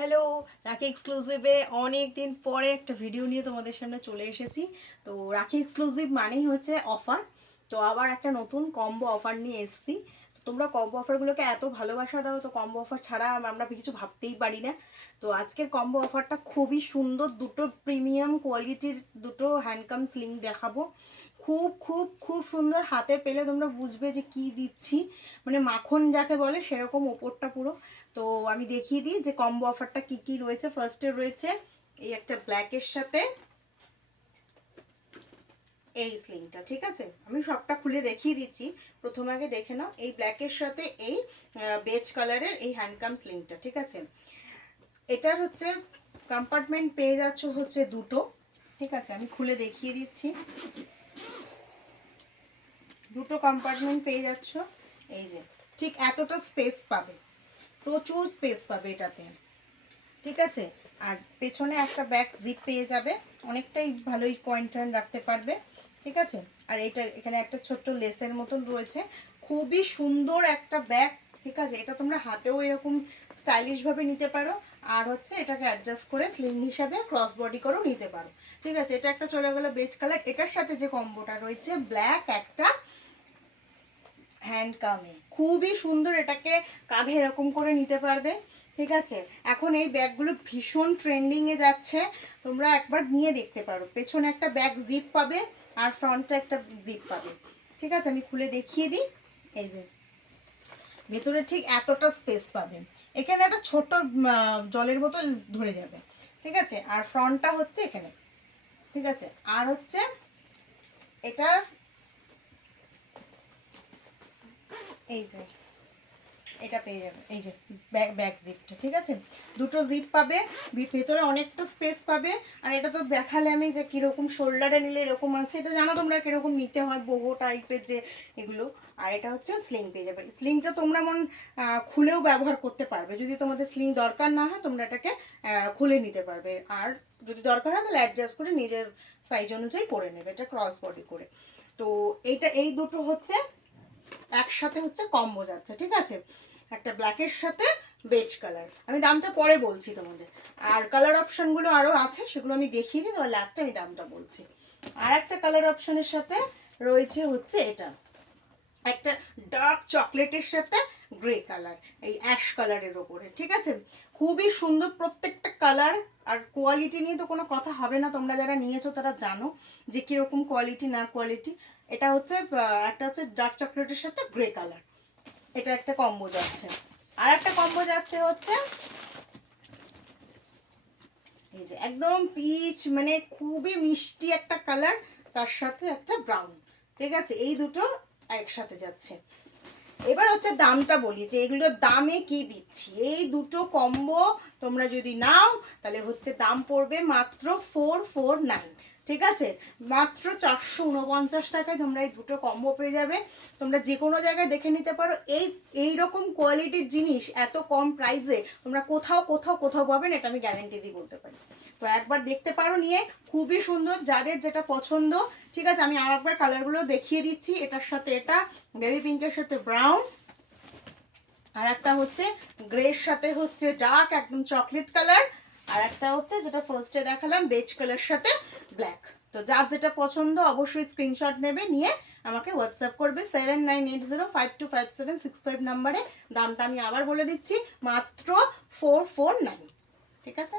Hello, রাখি এক্সক্লুসিভে অনেক দিন পরে একটা ভিডিও নিয়ে তোমাদের সামনে চলে এসেছি। তো রাখি এক্সক্লুসিভ মানেই হচ্ছে অফার। তো আবার একটা নতুন কম্বো অফার নিয়ে এসেছি। তো তোমরা কম্বো অফারগুলোকে এত ভালোবাসা দাও, তো কম্বো অফার ছাড়া আমরা কিছু ভাবতেই পারি না। তো আজকের কম্বো অফারটা খুবই সুন্দর, দুটো প্রিমিয়াম কোয়ালিটির দুটো হ্যান্ডকাম স্লিং দেখাবো। খুব খুব খুব সুন্দর, হাতে পেলে তোমরা বুঝবে যে কি দিচ্ছি, মানে মাখন যাকে বলে সেরকম ওপরটা পুরো। তো আমি দেখিয়ে দিই যে কম্বো অফারটা কি কি রয়েছে। ফার্স্টে রয়েছে এই একটা ব্ল্যাকের সাথে এই স্লিংটা, ঠিক আছে? আমি সবটা খুলে দেখিয়ে দিচ্ছি। প্রথমে আগে দেখে নাও, এই ব্ল্যাকের সাথে এই বেজ কালারের এই হ্যান্ডকাম স্লিংটা, ঠিক আছে? এটার হচ্ছে কম্পার্টমেন্ট পেয়ে যাচ্ছ হচ্ছে দুটো, ঠিক আছে? আমি খুলে দেখিয়ে দিচ্ছি। দুটো কম্পার্টমেন্ট পেয়ে যাচ্ছ, এই যে ঠিক এতটা স্পেস পাবে, প্রচুর স্পেস পাবে এটাতে, ঠিক আছে? আর পেছনে একটা ব্যাক জিপ পেয়ে যাবে, অনেকটাই ভালোই কয়েন টয়েন রাখতে পারবে, ঠিক আছে? আর এটা এখানে একটা ছোট্ট লেসের মতন রয়েছে, খুবই সুন্দর একটা ব্যাগ, ঠিক আছে? এটা তোমরা হাতেও এরকম স্টাইলিশভাবে নিতে পারো, আর হচ্ছে এটাকে অ্যাডজাস্ট করে স্লিং হিসাবে ক্রস বডি করেও নিতে পারো, ঠিক আছে? এটা একটা চলে গেলো বেজ কালার। এটার সাথে যে কম্বোটা রয়েছে ব্ল্যাক একটা হ্যান্ডকামে, খুবই সুন্দর, এটাকে কাঁধে এরকম করে নিতে পারবে, ঠিক আছে? এখন এই ব্যাগগুলো ভীষণ ট্রেন্ডিংয়ে যাচ্ছে, তোমরা একবার নিয়ে দেখতে পারো। পেছনে একটা ব্যাগ জিপ পাবে আর ফ্রন্টে একটা জিপ পাবে, ঠিক আছে? আমি খুলে দেখিয়ে দিই। এই যে ভেতরে ঠিক এতটা স্পেস পাবে, এখানে একটা ছোট জলের বোতল ধরে যাবে, ঠিক আছে? আর ফ্রন্টটা হচ্ছে এখানে, ঠিক আছে? আর হচ্ছে এটার এই যে এটা পেয়ে যাবে, এই যে ব্যাক জিপটা, ঠিক আছে? দুটো জিপ পাবে, ভেতরে অনেকটা স্পেস পাবে। আর এটা তো দেখালে আমি যে কীরকম শোল্ডারে নিলে এরকম আছে, এটা জানো তোমরা কীরকম নিতে হয়, বহু টাইপের যে এগুলো। আর এটা হচ্ছে স্লিং পেয়ে যাবে। স্লিংটা তোমরা খুলেও ব্যবহার করতে পারবে, যদি তোমাদের স্লিং দরকার না হয় তোমরা এটাকে খুলে নিতে পারবে, আর যদি দরকার হয় তাহলে অ্যাডজাস্ট করে নিজের সাইজ অনুযায়ী পরে নেবে, এটা ক্রস বডি করে। তো এইটা এই দুটো হচ্ছে একসাথে হচ্ছে কম্বো যাচ্ছে, ঠিক আছে? একটা ব্ল্যাকের সাথে বেজ কালার, আমি দামটা পরে বলছি তোমাদের। আর কালার অপশনগুলো আরও আছে, সেগুলো আমি দেখিয়ে দিই, তোমার লাস্টে আমি দামটা বলছি। আর একটা কালার অপশনের সাথে রয়েছে হচ্ছে এটা একটা ডার্ক চকলেটের সাথে গ্রে কালার, এই অ্যাশ কালারের ওপরে, ঠিক আছে? খুবই সুন্দর প্রত্যেকটা কালার। আর কোয়ালিটি নিয়ে তো কোনো কথা হবে না, তোমরা যারা নিয়েছো তারা জানো যে কীরকম কোয়ালিটি না কোয়ালিটি। এটা হচ্ছে একটা হচ্ছে ডার্ক চকলেটের সাথে গ্রে কালার, এটা একটা কম্বো যাচ্ছে। আর একটা কম্বো যাচ্ছে হচ্ছে এই যে একদম পিচ, মানে খুবই মিষ্টি একটা কালার, তার সাথে একটা ব্রাউন, ঠিক আছে? এই দুটো একসাথে যাচ্ছে। এবার হচ্ছে দামটা বলি যে এগুলোর দামে কি দিচ্ছি। এই দুটো কম্বো তোমরা যদি নাও তাহলে হচ্ছে দাম পড়বে মাত্র 449, ঠিক আছে? মাত্র 449 টাকায় তোমরা এই দুটো কম্বো পেয়ে যাবে। তোমরা যে কোনো জায়গায় দেখে নিতে পারো, এই রকম কোয়ালিটির জিনিস এত কম প্রাইসে তোমরা কোথাও কোথাও কোথাও পাবেন, এটা আমি গ্যারেন্টি দিয়ে বলতে পারি। তো একবার দেখতে পারো নিয়ে, খুবই সুন্দর, যাদের যেটা পছন্দ, ঠিক আছে? আমি আর একবার কালারগুলো দেখিয়ে দিচ্ছি। এটার সাথে এটা বেবি পিঙ্কের সাথে ব্রাউন, আর একটা হচ্ছে গ্রের সাথে হচ্ছে ডার্ক একদম চকলেট কালার, আর একটা হচ্ছে যেটা ফার্স্টে দেখালাম বেজ কালার সাথে ব্ল্যাক। তো যার যেটা পছন্দ অবশ্যই স্ক্রিনশট নেবে, নিয়ে আমাকে হোয়াটসঅ্যাপ করবে 7980525765 নাম্বারে। দামটা আমি আবার বলে দিচ্ছি, মাত্র 449, ঠিক আছে?